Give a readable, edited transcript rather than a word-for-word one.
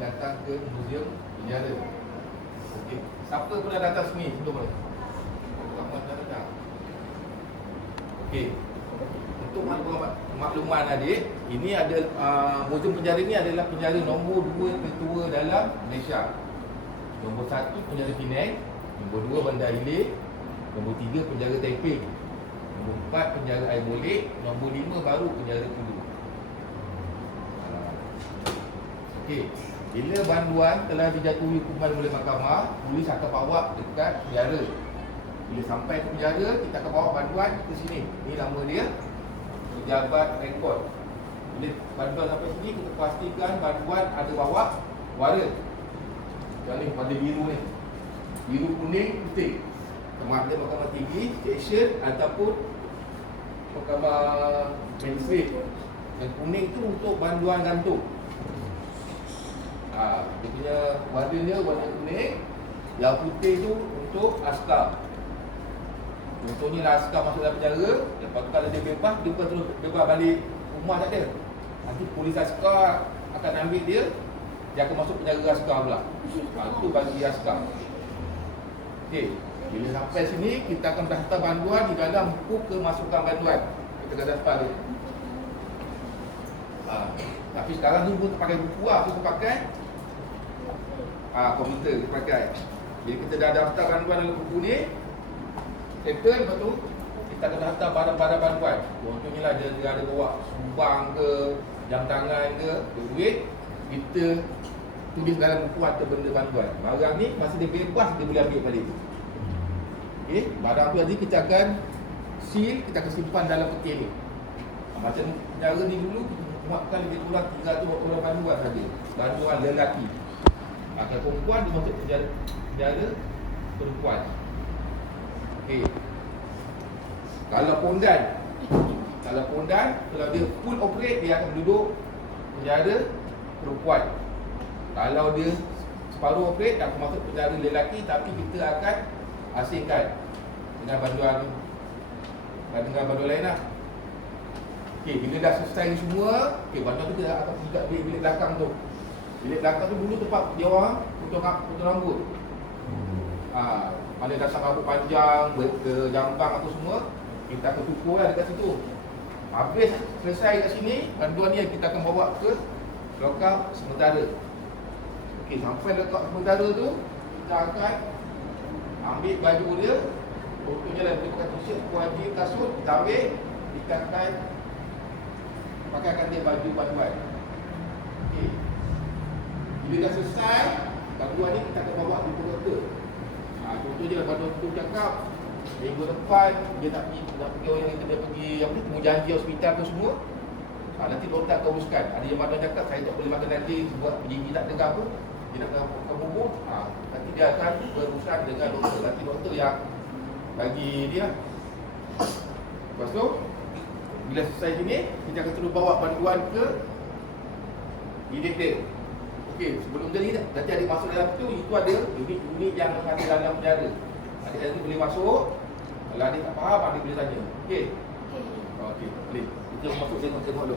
datang ke muzium penjara. Okey, siapa pernah datang sini sebelum ni? Ramai pernah datang. Okey, untuk makluman adik, ini ada muzium penjara ini adalah penjara nombor 2 tertua dalam Malaysia. Nombor 1 penjara Penang, nombor 2 Bandar Hilir, nombor 3 penjara Taiping, nombor 4 penjara Air Molek, nombor 5 baru penjara Pudu. Okey, bila banduan telah dijatuhi hukuman oleh mahkamah, polis akan bawa dekat penjara. Bila sampai ke penjara, kita akan bawa banduan ke sini. Ini nama dia, pejabat rekod. Bila banduan sampai sini, kita pastikan banduan ada bawa waran. Yang ni pada biru ni, biru kuning putih. Sama ada mahkamah tinggi, seksyen ataupun mahkamah magistrate. Yang kuning tu untuk banduan gantung. Dia punya warnanya warna kuning. Yang putih tu untuk askar. Contohnya lah askar masuk dalam penjara, lepas tu kalau dia bebas, dia bukan terus bebas balik rumah tak ada. Nanti polis askar akan ambil dia, dia akan masuk penjara askar pula. Itu bagi askar. Okey, bila sampai sini, kita akan daftar banduan di dalam buku kemasukan banduan. Kita akan daftar dia. Tapi sekarang ni pun pakai buku lah, kita pakai komputer kita pakai. Bila kita dah daftar banduan dalam buku ni, settle, lepas tu kita akan daftar barang-barang banduan. Contohnya lah dia ada bawa sumbang ke, jam tangan ke, duit, kita tulis dalam buku atau benda banduan. Barang ni masa dia bebas, dia boleh ambil balik. Okey, barang tu nanti kita akan seal, kita akan simpan dalam peti ni. Macam penjara ni dulu, kita muatkan lebih kurang 300 orang banduan saja. Banduan lelaki. Kalau perempuan, dia masuk penjara perempuan. Okey. Kalau pondan, kalau dia full operate, dia akan duduk penjara perempuan. Kalau dia separuh operate, dia akan masuk penjara lelaki, tapi kita akan asingkan dengan banduan lain lah. Okey, bila dah selesai semua, okey, banduan tu kita akan pergi kat bilik belakang tu. Bilik belakang tu dulu tempat dia orang potong rambut. Mana dasar rambut panjang, ke jambang atau semua, kita akan tukur lah dekat situ. Habis selesai kat sini, banduan ni kita akan bawa ke lokal sementara. Okey, sampai lokal sementara tu, kita akan ambil baju dia. Contohnya lah, dia pakai t-shirt, kuaji, kasut, kita ambil, kita akan pakaikan dia baju banduan. Okey, bila dah selesai, banduan ni kita akan bawa di doktor. Contohnya lah, banduan tu cakap minggu depan dia nak pergi orang yang dia pergi temu janji hospital tu semua. Nanti doktor akan uruskan. Ada yang banduan cakap saya tak boleh makan daging sebab pergi tak dengar pun, dia nak makan bubur. Nanti dia akan berurusan dengan doktor. Nanti doktor yang bagi dia. Lepas tu, bila selesai sini, kita akan terus bawa banduan ke bilik dia. Okey, sebelum jadi nanti adik masuk dalam tu, itu ada unit-unit yang ada dalam penjara. Adik boleh masuk. Kalau adik tak faham, adik boleh tanya. Okey? Okey, boleh. Kita masuk tengok dulu.